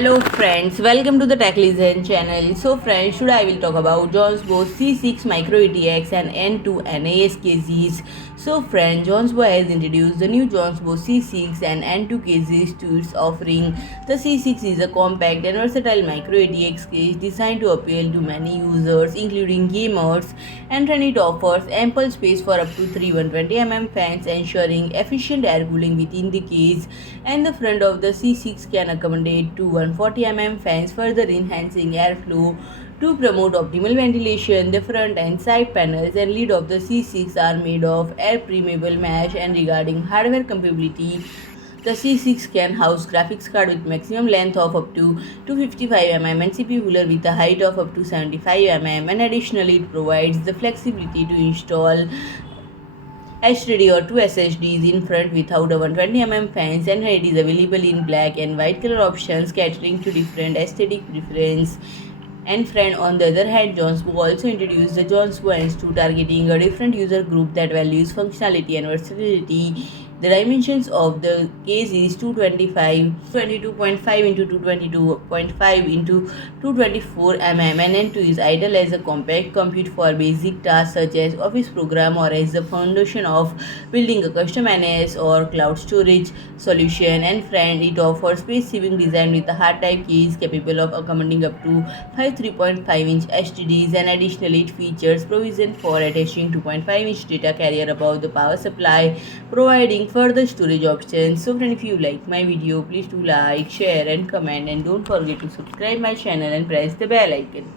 Hello friends, welcome to the Tech Listen channel. So friends, today I will talk about Jonsbo C6 Micro-ATX and N2 NAS cases. So friends, Jonsbo has introduced the new Jonsbo C6 and N2 cases to its offering. The C6 is a compact and versatile Micro-ATX case designed to appeal to many users including gamers, and it offers ample space for up to 3 120mm fans, ensuring efficient air cooling within the case, and the front of the C6 can accommodate two 140mm fans, further enhancing airflow to promote optimal ventilation. The front and side panels and lid of the C6 are made of air-permeable mesh, and regarding hardware compatibility, the C6 can house graphics card with maximum length of up to 255mm and CPU cooler with a height of up to 75mm, and additionally it provides the flexibility to install HDD or two SSDs in front without a 120mm fans, and it is available in black and white color options catering to different aesthetic preference. And friend, on the other hand, Jonsbo also introduced the Jonsbo N2, targeting a different user group that values functionality and versatility. The dimensions of the case is 22.5 into 222.5 into 224 mm, and N2 is ideal as a compact compute for basic tasks such as office program or as the foundation of building a custom NAS or cloud storage solution. And friend, it offers space-saving design with a hard type case capable of accommodating up to 3.5-inch HDDs, and additionally it features provision for attaching 2.5-inch data carrier above the power supply, providing further storage options. So friend, if you like my video, please do like, share and comment, and don't forget to subscribe my channel and press the bell icon.